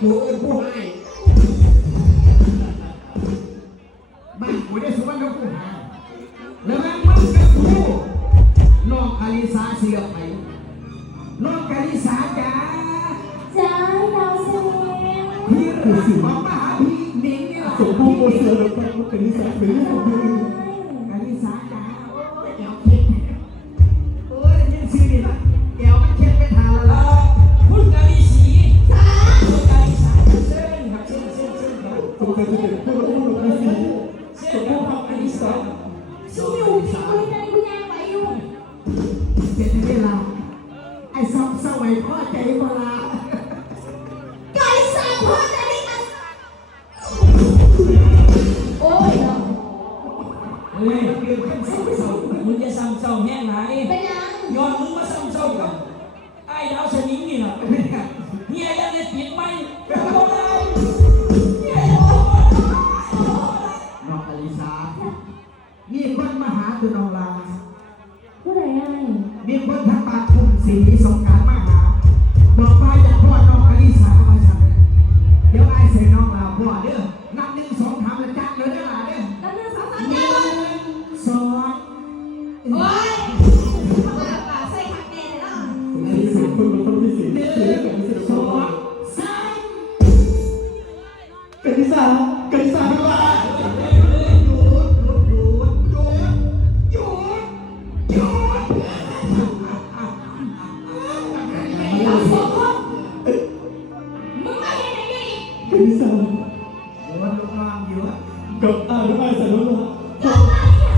หาบ้านกูเอิ้นผู้ให้บ้านกูได้สุวรรณภูมิแล้วมันมึงกับกูน้องคาริสาเสียไปน้องคาริสาจ้าจ้าดาวแสงพี่รักของมหาพี่หนิงนี่แหละสมพงษ์โอเสือแล้วกันเป็นนิสัยเป็นเรื่อ ยังย้อนมึงมาซ้ำเศร้ากับไอ้ดาวสนิงนี่นะเฮียยังได้ปิดไม่ก็ได้เฮียยังน้องคาริสามีคนมาหาคือน้องลาผู้ใดไอ้มีคนทั้งปากคุณสีสงกรารม ม่ส่รู้ละทำไมเนี่ย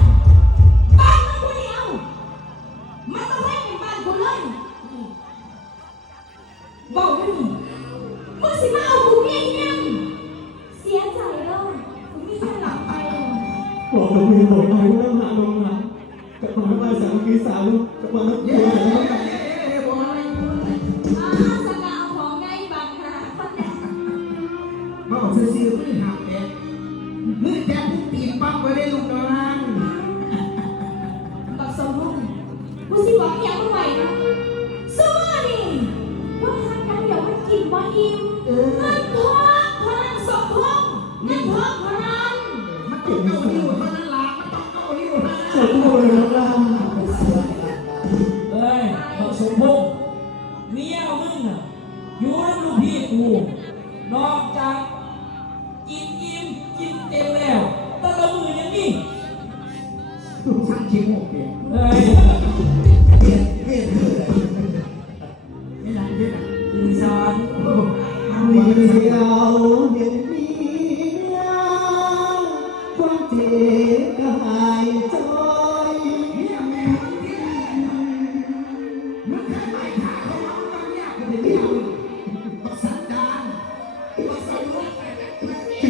บ้านมึงคนเดียว มันต้องให้เป็นบ้านกูเลยบอกไม่ดีมึงสิมาเอากูเมียยังเสียใจแล้วกูมีแค่หลังไปเลยบอกเราไม่บอกใครว่าหาลงมากับมาไม่ใส่เมื่อกี้สาวกับมาเยเย้อะเย้เย้เย้บอกอะไรอยู่อะไรอ่าสกาของไงบังนะคนเนี่ย กินบ่อิ่มเงินทองพนันสมพงษ์เงินทองพนันมันต้องเก้านิ้วเท่านั้นล่ะมันต้องเก้านิ้วเท่านั้นใส่ตัวเอ้ยบอกสมพงษ์เมียมึงน่ะอยู่น้ำลูกพี่กูนอกจากกินอิ่มกินเต็มแล้วแตละมือยังนี่ช่างชิมหกเดียวเฮ้ย เปลี่ยนเปลี่ยนเพื่ออะไร ถึ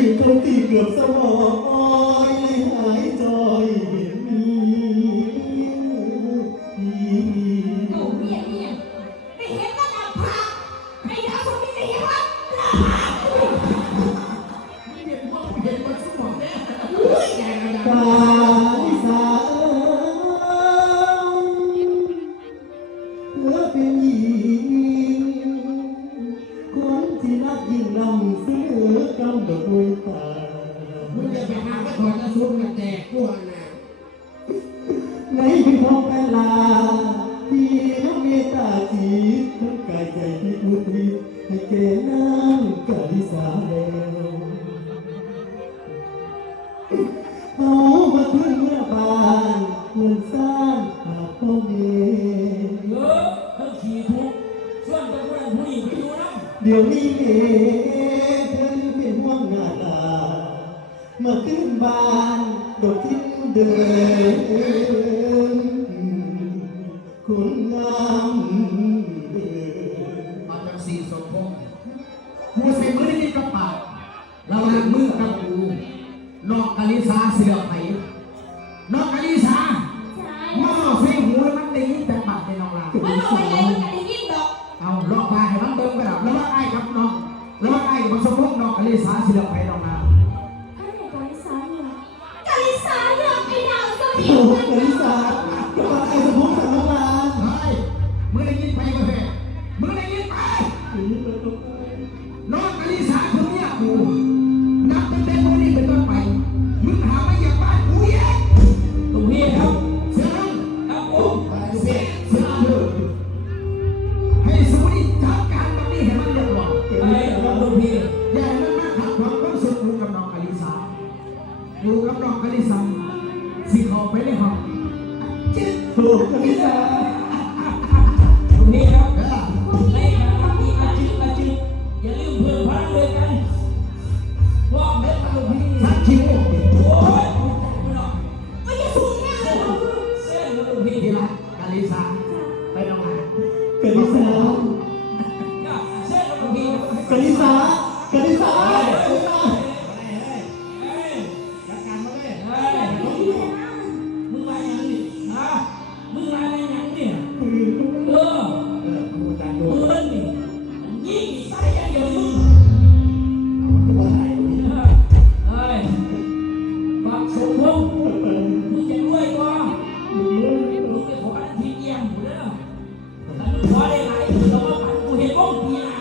งเขาตีเกือบสมองอ้อยเลยหายจอย ดี๋ยวนี้เธอเป็นห่วงหน้าตา เมื่อขึ้นบ้านดอกทิ้งเดินคนงามมาจากสี่สมพงษ์กูส่มือได้กับปากระหว่างมือกับกูนอกกาลิสาเสือไผ่ กะลิสาสิเลือกไปน้องนะอันไหนกาลิสาเนี่ยกาลิสาเลือกไปดาวก็ดนะกาลิสาก็มาไอ้สมุนสังลงมาเฮ้ยมึงได้ยินไปบ่เฮ้ยมึงได้ยินไปนองกาลิสาคนเนี้ยกู ถูก ตรงนี้ครับ Coba, Pak.